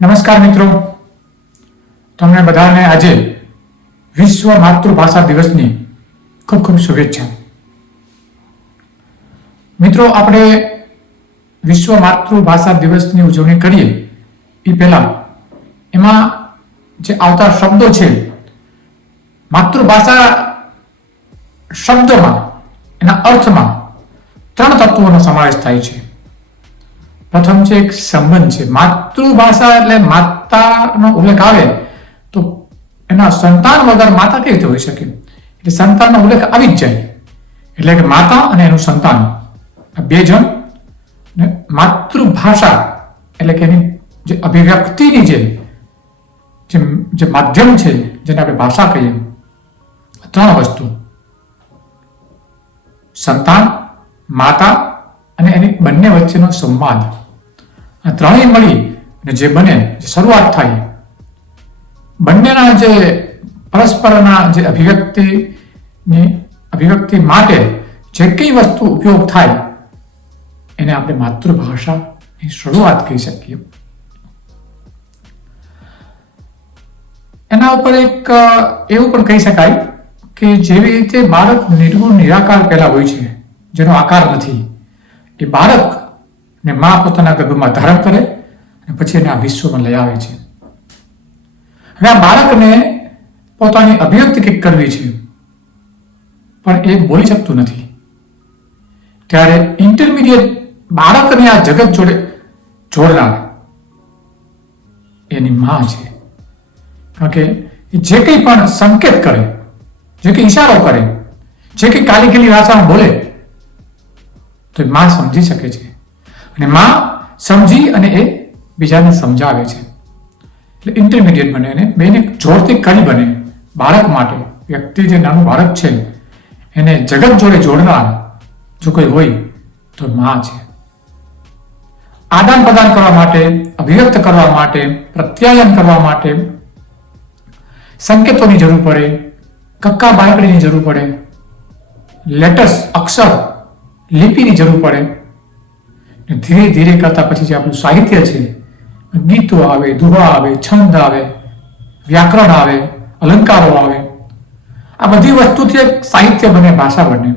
નમસ્કાર મિત્રો. તમને બધાને આજે વિશ્વ માતૃભાષા દિવસની ખૂબ ખૂબ શુભેચ્છા. મિત્રો, આપણે વિશ્વ માતૃભાષા દિવસની ઉજવણી કરીએ, એ પહેલા એમાં જે આવતા શબ્દો છે, માતૃભાષા શબ્દોમાં, એના અર્થમાં ત્રણ તત્વોનો સમાવેશ થાય છે. પ્રથમ છે એક સંબંધ છે. માતૃભાષા એટલે માતાનો ઉલ્લેખ આવે તો એના સંતાન વગર માતા કેવી રીતે હોઈ શકે? એટલે સંતાનનો ઉલ્લેખ આવી જ જાય. એટલે કે માતા અને એનું સંતાન. બે જણ માતૃભાષા એટલે કે એની જે અભિવ્યક્તિની જે- જે માધ્યમ છે, જેને આપણે ભાષા કહીએ ત્રણ વસ્તુ. સંતાન, માતા અને એની બંને વચ્ચેનો સંવાદ. આ ત્રણેય મળી અને જે બને શરૂઆત થાય, બંનેના જે પરસ્પરના જે અભિવ્યક્તિની અભિવ્યક્તિ માટે જે કઈ વસ્તુ ઉપયોગ થાય, એને આપણે માતૃભાષાની શરૂઆત કહી શકીએ. એના ઉપર એક એવું પણ કહી શકાય કે જેવી રીતે બાળક નિર્ગુણ નિરાકાર પહેલા હોય છે, જેનો આકાર નથી, એ બાળક ને મા પોતાના ગર્ભમાં ધારણ કરે અને પછી એને આ વિશ્વમાં લઈ આવે છે. હવે આ બાળકને પોતાની અભિવ્યક્તિ કંઈક કરવી છે. પણ એ બોલી શકતું નથી. ત્યારે ઇન્ટરમીડિયેટ બાળકને આ જગત જોડે જોડનાર એની મા છે. કારણ કે જે કંઈ પણ સંકેત કરે, જે કંઈ ઈશારો કરે, જે કંઈ કાલી ગેલી ભાષામાં બોલે, તો એ માં સમજી શકે છે. અને માં સમજી અને એ બીજાને સમજાવે છે. એટલે ઇન્ટરમીડિયેટ બને અને બેને જોડતી કડી બને. બાળક માટે, વ્યક્તિ જે નાનું બાળક છે, એને જગત જોડે જોડનાર જો કોઈ હોય તો માં છે. આદાન પ્રદાન કરવા માટે, અભિવ્યક્ત કરવા માટે, પ્રત્યાયન કરવા માટે સંકેતોની જરૂર પડે, કક્કા બાયકડીની જરૂર પડે લેટર્સ અક્ષર, લિપિની જરૂર પડે ધીરે ધીરે કરતા પછી જે આપણું સાહિત્ય છે, ગીતો આવે, દુહા આવે, છંદ આવે, વ્યાકરણ આવે, અલંકારો આવે, આ બધી વસ્તુથી એક સાહિત્ય બને, ભાષા બને.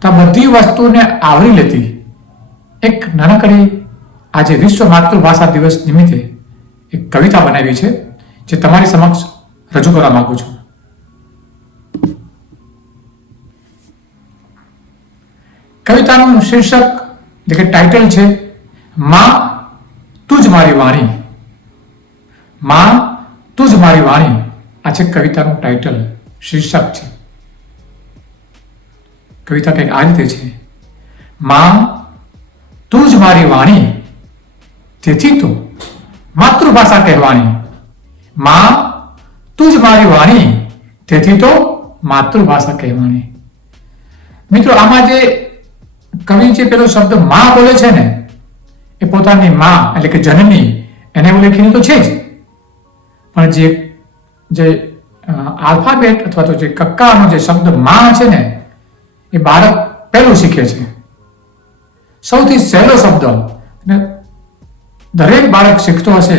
તો આ બધી વસ્તુને આવરી લેતી એક નાનકડી આજે વિશ્વ માતૃભાષા દિવસ નિમિત્તે એક કવિતા બનાવી છે, જે તમારી સમક્ષ રજૂ કરવા માંગુ છું. કવિતાનું શીર્ષક એટલે ટાઇટલ છે માં તું જ મારી વાણી માં તું જ મારી વાણી આ છે કવિતાનું ટાઇટલ શીર્ષક છે કવિતા કંઈક આ રીતે છે માં તું જ મારી વાણી તેથી તો માતૃભાષા કહેવાની માં તું જ મારી વાણી તેથી તો માતૃભાષા કહેવાની મિત્રો આમાં જે કવિ જે પેલો શબ્દમાં બોલે છે ને, એ પોતાની માં, એટલે કે જનની, એને ઉલ્લેખીને તો છે જ. પણ જે જે આલ્ફાબેટ અથવા તો જે કક્કાનો જે શબ્દમાં છે ને, એ બાળક પહેલું શીખે છે. સૌથી સહેલો શબ્દ, અને દરેક બાળક શીખતો હશે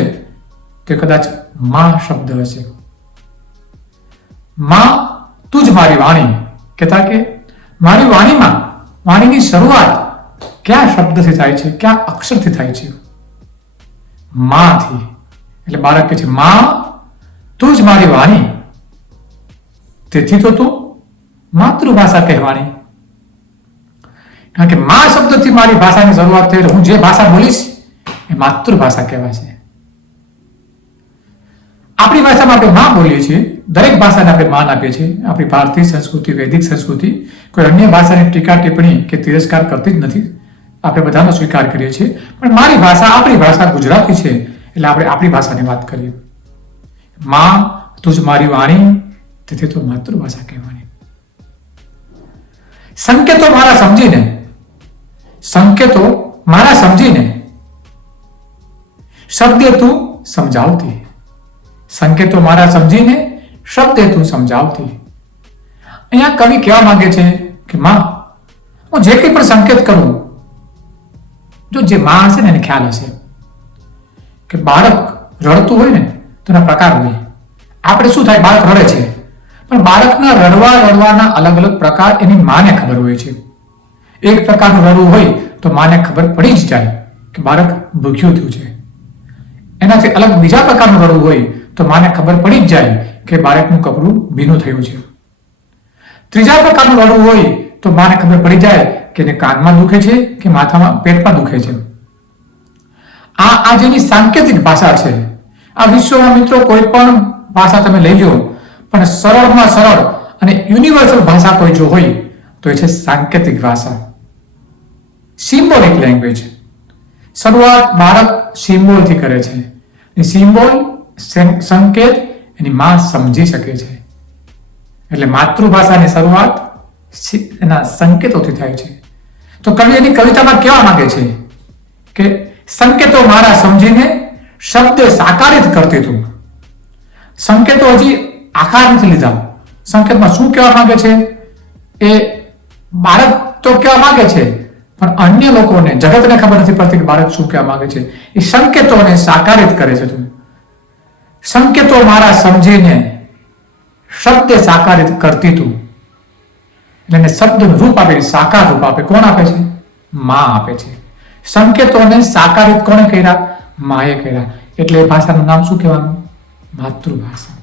તે કદાચમાં શબ્દ હશે. માં તું જ મારી વાણી, કહેતા કે મારી વાણીમાં વાણીની શરૂઆત કયા શબ્દથી થાય છે? કયા અક્ષરથી થાય છે? માંથી. એટલે બાળક કહે છે, માં, તું જ મારી વાણી. તેથી તો તું માતૃભાષા કહેવાની. કારણ કે મા શબ્દથી મારી ભાષાની શરૂઆત થઈ હું જે ભાષા બોલીશ એ માતૃભાષા કહેવાય છે. આપણી ભાષામાં આપણે માં બોલીએ છીએ. દરેક ભાષાને આપણે માન આપીએ છીએ. આપણી ભારતીય સંસ્કૃતિ, વૈદિક સંસ્કૃતિ કોઈ અન્ય ભાષાની ટીકા, ટિપ્પણી કે તિરસ્કાર કરતી જ નથી. આપણે બધાનો સ્વીકાર કરીએ છીએ. પણ મારી ભાષા આપણી ભાષા ગુજરાતી છે, એટલે આપણે આપણી ભાષાની વાત કરીએ. માં તું જ મારી વાણી, તેથી તો માતૃભાષા કહેવાની. સંકેતો મારા સમજીને, સંકેતો મારા સમજીને, શબ્દે તું સમજાવતી. સંકેતો મારા સમજીને, શબ્દે તું સમજાવતી. અહીંયા કવિ કહેવા માંગે છે કે માં, હું જે કંઈ પણ સંકેત કરું, જો જે માં હશે ને એને ખ્યાલ હશે. કે બાળક રડતું હોય ને, તો એના પ્રકાર હોય. આપણે શું થાય? બાળક રડે છે. પણ બાળકના રડવા રડવાના અલગ અલગ પ્રકાર એની માને ખબર હોય છે. એક પ્રકારનું રડવું હોય, તો માને ખબર પડી જ જાય કે બાળક ભૂખ્યું થયું છે. એનાથી અલગ બીજા પ્રકારનું રડવું હોય, તો માને ખબર પડી જ જાય કે બાળકનું કપડું ભીનું થયું છે. ત્રીજા પ્રકારનું રડવું હોય તો માને ખબર પડી જાય કે એને કાનમાં દુખે છે કે માથામાં પેટમાં દુખે છે. આ આ જેની સાંકેતિક ભાષા છે. આ વિશ્વમાં મિત્રો કોઈ પણ ભાષા તમે લઈ લો, પણ સરળમાં સરળ અને યુનિવર્સલ ભાષા કોઈ જો હોય તો એ છે સાંકેતિક ભાષા. સિમ્બોલિક લેંગ્વેજ શરૂઆત બાળક સિમ્બોલથી કરે છે. સિમ્બોલ સંકેત, એની માં સમજી શકે છે. એટલે માતૃભાષાની શરૂઆત એના સંકેતોથી થાય છે. તો કવિ એની કવિતામાં કહેવા માંગે છે કે સંકેતો મારા સમજીને શબ્દ સાકારિત કરતી તું. સંકેતો હજી આકાર નથી લીધા. સંકેતમાં શું કહેવા માંગે છે? એ બાળક તો કહેવા માંગે છે, પણ અન્ય લોકોને, જગતને ખબર નથી પડતી કે બાળક શું કહેવા માંગે છે. એ સંકેતોને સાકારિત કરે છે તું. સંકેતો મારા સમજીને શબ્દ સાકારિત કરતી તું. એટલે એને શબ્દનું રૂપ આપે સાકાર રૂપ આપે. કોણ આપે છે? માં આપે છે. સંકેતોને સાકારિત કોણે કર્યા? માએ કર્યા. એટલે એ ભાષાનું નામ શું કહેવાનું? માતૃભાષા.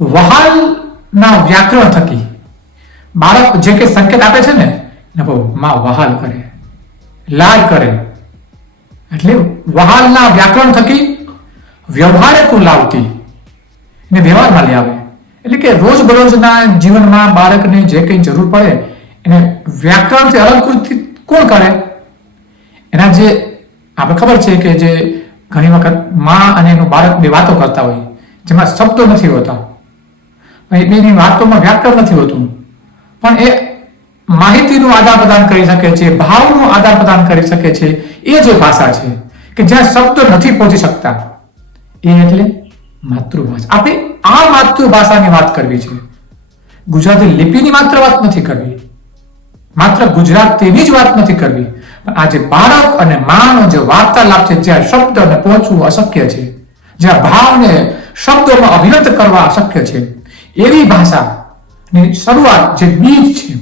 વહાલના વ્યાકરણ થકી બાળક જે કે સંકેત આપે છે ને, એને માં વહાલ કરે. લાલ કરે. એટલે વહાલના વ્યાકરણ થકી વ્યવહારે તું લાવતી. એને વ્યવહારમાં લઈ આવે. એટલે કે રોજબરોજના જીવનમાં બાળકને જે કંઈ જરૂર પડે, એને વ્યાકરણથી અલંકૃત કોણ કરે એના જે આપણે ખબર છે કે જે ઘણી વખતમાં અને એનું બાળક બે વાતો કરતા હોય, જેમાં શબ્દો નથી હોતા. એ બેની વાતોમાં વ્યાકરણ નથી હોતું. પણ એ માહિતીનું આદાન પ્રદાન કરી શકે છે, ભાવનું આદાન પ્રદાન કરી શકે છે, એ જે ભાષા છે, કે જ્યાં શબ્દો નથી પહોંચી શકતા. એ એટલે માતૃભાષા. આપણે આ માતૃભાષાની વાત કરવી છે. ગુજરાતી લિપિની માત્ર વાત નથી કરવી. માત્ર ગુજરાતીની જ વાત નથી કરવી. પણ આજે બાળક અને માનો જે વાર્તાલાપ છે જ્યાં શબ્દને પહોંચવું અશક્ય છે જ્યાં ભાવને શબ્દોમાં અભિવ્યક્ત કરવા અશક્ય છે, એવી ભાષાની શરૂઆત જે બીજ છે.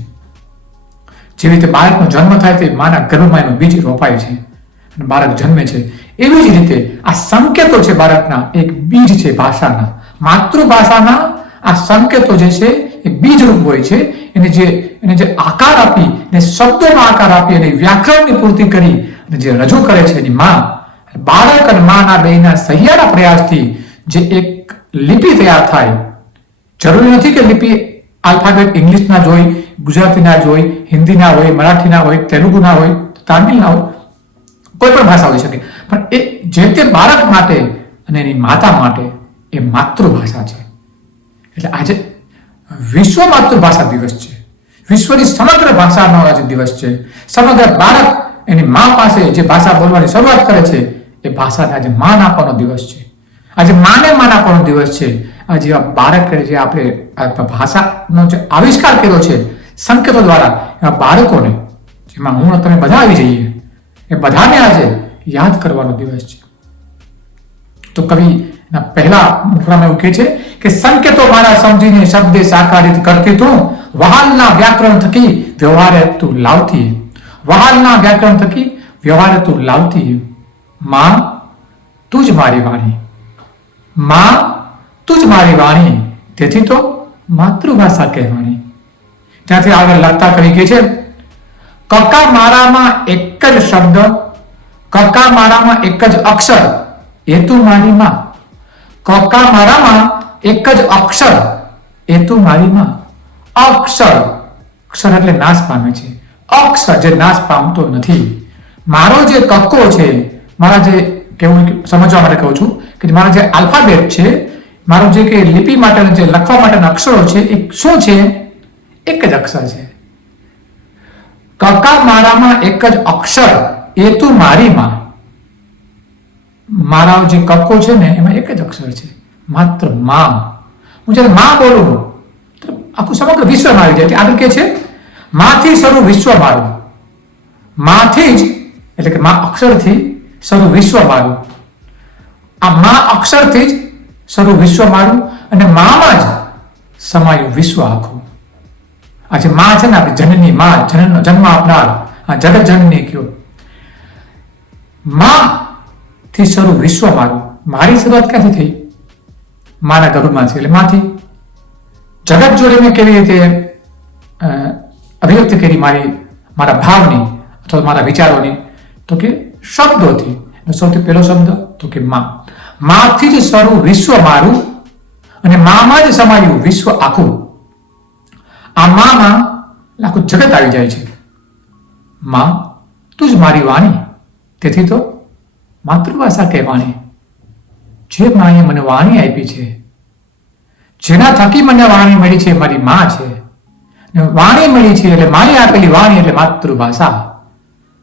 જેવી રીતે બાળકનો જન્મ થાય તે માના ગર્ભમાં એનું બીજ રોપાય છે. બાળક જન્મે છે. એવી જ રીતે આ સંકેતો છે બાળકના, એક બીજ છે ભાષાના. માતૃભાષાના આ સંકેતો જે છે, એ બીજ રૂપ હોય છે. એને જે એને જે આકાર આપી ને શબ્દોનો આકાર આપી અને વ્યાકરણની પૂર્તિ કરી અને જે રજૂ કરે છે એની માં, બાળક અને માના બેના સહિયારા પ્રયાસથી જે એક લિપિ તૈયાર થાય. જરૂરી નથી કે લિપિ આલ્ફાબેટ ઇંગ્લિશના જ હોય, ગુજરાતીના જ હોય, હિન્દીના હોય, મરાઠીના હોય, તેલુગુના હોય, તામિલના હોય કોઈ પણ ભાષા હોઈ શકે. પણ એ જે તે બાળક માટે અને એની માતા માટે એ માતૃભાષા છે. એટલે આજે વિશ્વ માતૃભાષા દિવસ છે. વિશ્વની સમગ્ર ભાષાનો આજે દિવસ છે. સમગ્ર બાળક એની મા પાસે જે ભાષા બોલવાની શરૂઆત કરે છે, એ ભાષાને આજે માન આપવાનો દિવસ છે. આજે માને માન આપવાનો દિવસ છે. આજે આ બાળક જે આપણે ભાષાનો જે આવિષ્કાર કર્યો છે, સંકેતો દ્વારા એવા બાળકોને, જેમાં હું તમે બધા આવી જઈએ એ બધાને આજે યાદ કરવાનો દિવસ છે. તો કવિ પહેલા મુખડામાં એવું કહે છે કે, સંકેતો મારા સમજીને શબ્દે સાકારિત કરતી તું વહાલના વ્યાકરણ થકી વ્યવહારે તું લાવતી. વહાલના વ્યાકરણ થકી વ્યવહારે તું લાવતી. માં, તું જ મારી વાણી. માં, તું જ મારી વાણી. તેથી તો માતૃભાષા કહેવાની. ત્યાંથી આગળ લગતા કરી કે છે કકા મારામાં એક જ શબ્દ, કકા મારામાં એક જ અક્ષર, હેતુ મારી માં. કકા મારામાં એક જ અક્ષર, હેતુ મારી માં. અક્ષર અક્ષર એટલે નાશ પામે છે. અક્ષર જે નાશ પામતો નથી. મારો જે કક્કો છે, મારા જે, કેવું સમજવા માટે કહું છું, કે મારા જે આલ્ફાબેટ છે, મારું જે કે લિપિ માટેના જે લખવા માટેના અક્ષરો છે, એ શું છે? એક જ અક્ષર છે. કકા મારામાં એક જ અક્ષર એ તું મારી માં મારા જે કક્કો છે ને, એમાં એક જ અક્ષર છે, માત્રમાં. હું જ્યારે માં બોલું તો આખું સમગ્ર વિશ્વમાં આવી જાય. આગળ કે છે, માથી શરૂ વિશ્વ મારું માથી જ, એટલે કે મા અક્ષરથી શરૂ વિશ્વ મારું આ મા અક્ષરથી જ શરૂ વિશ્વ મારું અને મામાં જ સમાયું વિશ્વ આખું. આ જે મા છે ને આપણી જનની મા જનનનો જન્મ આપનાર, આ જગત જનની કયો. માં થી શરૂ વિશ્વ મારું. મારી શરૂઆત ક્યાંથી થઈ? માના ગર્ભમાં છે એટલે માથી જગત જોડે મેં કેવી રીતે અભિવ્યક્ત કરી મારી, મારા ભાવની અથવા મારા વિચારોની? તો કે શબ્દોથી. સૌથી પહેલો શબ્દ તો કે માં. માથી જ શરૂ વિશ્વ મારું અને મામાં જ સમાયું વિશ્વ આખું. આ માં આખું જગત આવી જાય છે. માં, તું જ મારી વાણી. તેથી તો માતૃભાષા કહેવાની. જે માએ મને વાણી આપી છે, જેના થકી મને વાણી મળી છે, મારી માં છે. વાણી મળી છે એટલે માએ આપેલી વાણી એટલે માતૃભાષા.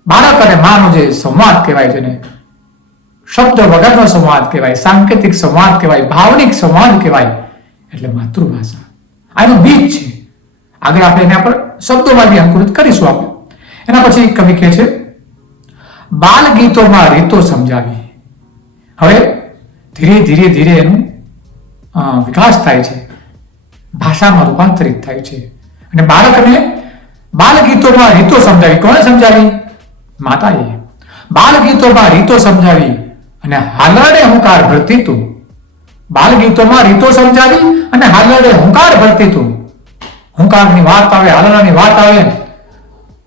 બાળક અને માનો જે સંવાદ કહેવાય છે ને, શબ્દ વગરનો સંવાદ કહેવાય, સાંકેતિક સંવાદ કહેવાય, ભાવનિક સંવાદ કહેવાય એટલે માતૃભાષા. આનું બીજ છે. આગળ આપણે એના પર શબ્દોમાં અંકુરિત કરીશું આપણે. એના પછી કવિ કહે છે બાલ ગીતોમાં રીતો સમજાવી. હવે ધીરે ધીરે ધીરે એનું વિકાસ થાય છે. ભાષામાં રૂપાંતરિત થાય છે. અને બાળકને બાલ ગીતોમાં રીતો સમજાવી કોણે સમજાવી? માતાએ. બાલ ગીતોમાં રીતો સમજાવી અને હાલરડે હુંકાર ભરતી તું. બાલ ગીતોમાં રીતો સમજાવી અને હાલરડે હુંકાર ભરતી તું. હુંકારની વાત આવે હાલણાની વાત આવે,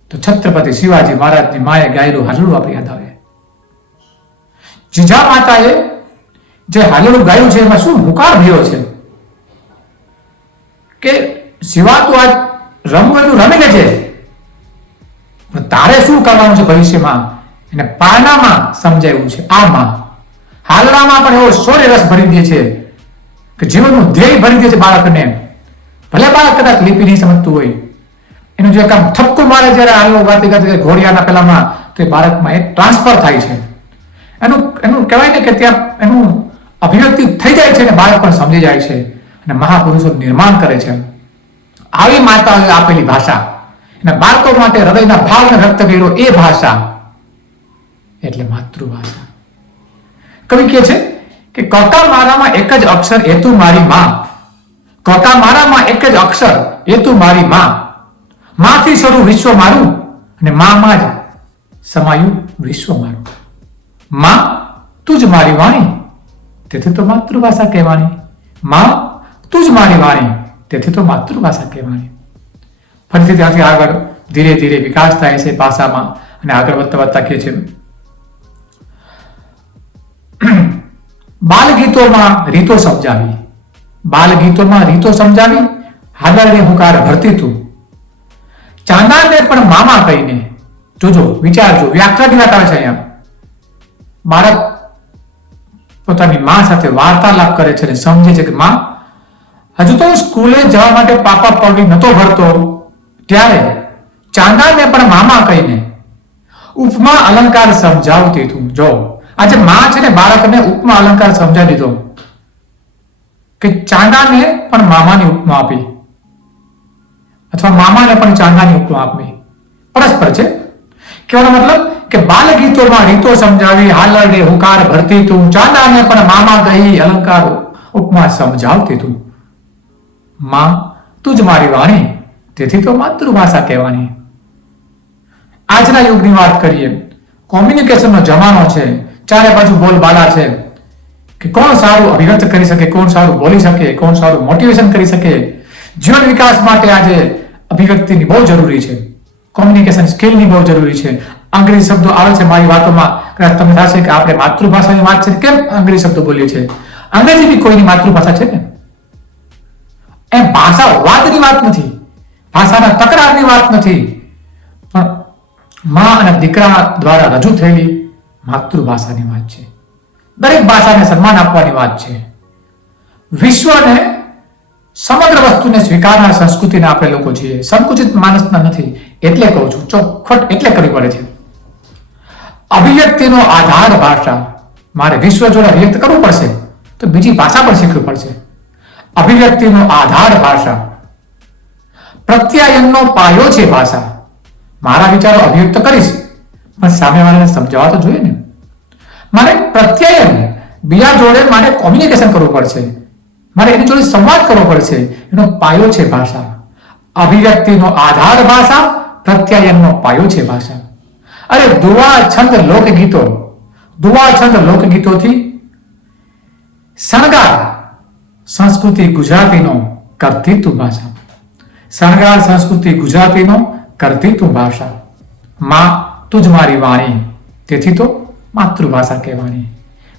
તો છત્રપતિ શિવાજી મહારાજની માએ ગાયેલું હાલડું આપણે યાદ આવે. જીજા માતાએ જે હાલડું ગાયું છે, એમાં શું હુંકાર ભર્યો છે? કે શિવા તું આજ રમવાનું રમી લે છે પણ તારે શું કરવાનું છે ભવિષ્યમાં? એને પાનામાં સમજાવ્યું છે, આમાં. હાલડામાં પણ એવો સોરે રસ ભરી દે છે કે જીવનનું ધ્યેય ભરી દે છે બાળકને. ભલે બાળક કદાચ લીપી નહીં સમજતું હોય. એનું જે કામ ઠપકો મારે જ્યારે હાલો વાતી કરતી ઘોડિયાના પેલામાં તો એ બાળકમાં એ ટ્રાન્સફર થાય છે. એનું એનું કહેવાય ને કે ત્યાં એનું અભિવ્યક્તિ થઈ જાય છે ને બાળક પણ સમજી જાય છે અને મહાપુરુષો નિર્માણ કરે છે. આવી માતાઓએ આપેલી ભાષા અને બાળકો માટે હૃદયના ભાવને રક્ત કર્યો એ ભાષા એટલે માતૃભાષા. કવિ કહે છે કે, કકા, મારામાં એક જ અક્ષર હેતુ મારી માં. કકા મારામાં એક જ અક્ષર એ તું મારી માં. માંથી શરૂ વિશ્વ મારું અને મામાં જ સમાયું વિશ્વ મારું. માં, તું જ મારી વાણી, તેથી તો માતૃભાષા કહેવાની માં, તું જ મારી વાણી, તેથી તો માતૃભાષા કહેવાની ફરીથી ત્યાંથી આગળ ધીરે ધીરે વિકાસ થાય છે ભાષામાં અને આગળ વધતા વધતા કહે છે. બાલ ગીતોમાં રીતો સમજાવી. બાલ ગીતોમાં રીતો સમજાવી હાદરને હુંકાર ભરતી તું. ચાંદાને પણ મામા કહીને, જોજો, વિચારજો વ્યાખ્યાની વાત આવે છે અહીંયા. બાળક પોતાની માં સાથે વાર્તાલાપ કરે છે અને સમજે છે કે માં, હજુ તો હું સ્કૂલે જવા માટે પાપા પગી નતો ભરતો. ત્યારે ચાંદાને પણ મામા કહીને, ઉપમા અલંકાર સમજાવતી તું. જો, આજે માં છે ને બાળકને ઉપમા અલંકાર સમજાવી દીધો. કે ચાંદાને પણ મામાની ઉપમા આપી. અથવા મામાને પણ ચાંદાની ઉપમા આપી. પરસ્પર છે. કહેવાનો મતલબ કે બાલ ગીતોમાં રીતો સમજાવી, હાલરડે હુકાર ભરતી તું, ચાંદાને પણ મામા કહી, અલંકાર ઉપમા સમજાવતી તું. માં, તું જ મારી વાણી. તેથી તો માતૃભાષા કહેવાની. આજના યુગની વાત કરીએ. કોમ્યુનિકેશનનો જમાનો છે. ચારે બાજુ બોલબાલા છે. કે કોણ સારું અભિવ્યક્ત કરી શકે, કોણ સારું બોલી શકે, કોણ સારું મોટિવેશન કરી શકે? જીવન વિકાસ માટે આજે અભિવ્યક્તિની બહુ જરૂરી છે. કોમ્યુનિકેશન સ્કિલની બહુ જરૂરી છે. અંગ્રેજી શબ્દો આવે છે મારી વાતોમાં. કદાચ તમને થશે કે આપણે માતૃભાષાની વાત છે કેમ અંગ્રેજી શબ્દો બોલીએ છીએ? અંગ્રેજી બી કોઈની માતૃભાષા છે ને? એમ ભાષા વાતની વાત નથી. ભાષાના તકરારની વાત નથી. પણ મા અને દીકરા દ્વારા રજૂ થયેલી માતૃભાષાની વાત છે. દરેક ભાષાને સન્માન આપવાની વાત છે. વિશ્વને સમગ્ર વસ્તુને સ્વીકારનાર સંસ્કૃતિને આપણે લોકો છીએ. સંકુચિત માનસના નથી, એટલે કહું છું, ચોખવટ એટલે કરવી પડે છે. અભિવ્યક્તિનો આધાર ભાષા. મારે વિશ્વ જોડે અભિવ્યક્ત કરવું પડશે, તો બીજી ભાષા પણ શીખવી પડશે. અભિવ્યક્તિનો આધાર ભાષા. પ્રત્યાયનનો પાયો છે ભાષા. મારા વિચારો અભિવ્યક્ત કરીશ, પણ સામેવાળાને સમજાવવા તો જોઈએ ને. મારે પ્રત્યાયન બીજા જોડે મારે કોમ્યુનિકેશન કરવું પડશે. મારે એની જોડે સંવાદ કરવો પડશે. એનો પાયો છે ભાષા. અભિવ્યક્તિનો આધાર ભાષા પ્રત્યાયનનો પાયો છે ભાષા. અરે દુવા છંદ લોકગીતો. દુવા છંદ લોકગીતોથી શણગાર સંસ્કૃતિ ગુજરાતીનો કરતી તું ભાષા. શણગાર સંસ્કૃતિ ગુજરાતીનો કરતી તું ભાષા. માં તું જ મારી વાણી. તેથી તો માતૃભાષા કહેવાની.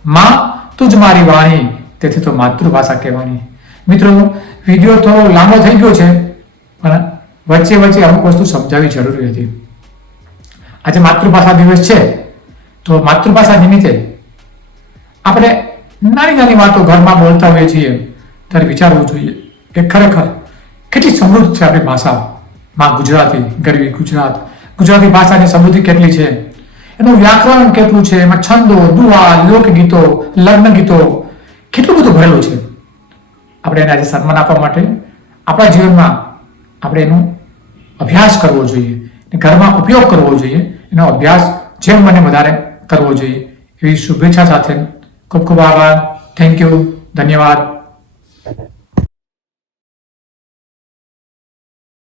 માં તુજ મારી વાણી, તેથી તો માતૃભાષા કહેવાની. મિત્રો, વીડિયો થોડો લાંબો થઈ ગયો છે, પણ વચ્ચે વચ્ચે અમુક વસ્તુ સમજાવવી જરૂરી હતી. આજે માતૃભાષા દિવસ છે, તો માતૃભાષા નિમિત્તે આપણે નાની નાની વાતો ઘરમાં બોલતા હોઈએ છીએ, ત્યારે વિચારવું જોઈએ કે ખરેખર કેટલી સમૃદ્ધ છે આપણી ભાષા. માં ગુજરાતી, ગરવી ગુજરાત. ગુજરાતી ભાષાની સમૃદ્ધિ કેટલી છે? એનું વ્યાકરણ કેટલું છે? એમાં છંદો, દુઆ લોકગીતો લગ્ન ગીતો કેટલું બધું ભરેલું છે? આપણે એને આજે સન્માન આપવા માટે આપણા જીવનમાં આપણે એનો અભ્યાસ કરવો જોઈએ. ઘરમાં ઉપયોગ કરવો જોઈએ. એનો અભ્યાસ જેમ મને વધારે કરવો જોઈએ. એવી શુભેચ્છા સાથે ખૂબ ખૂબ આભાર. થેન્ક યુ ધન્યવાદ.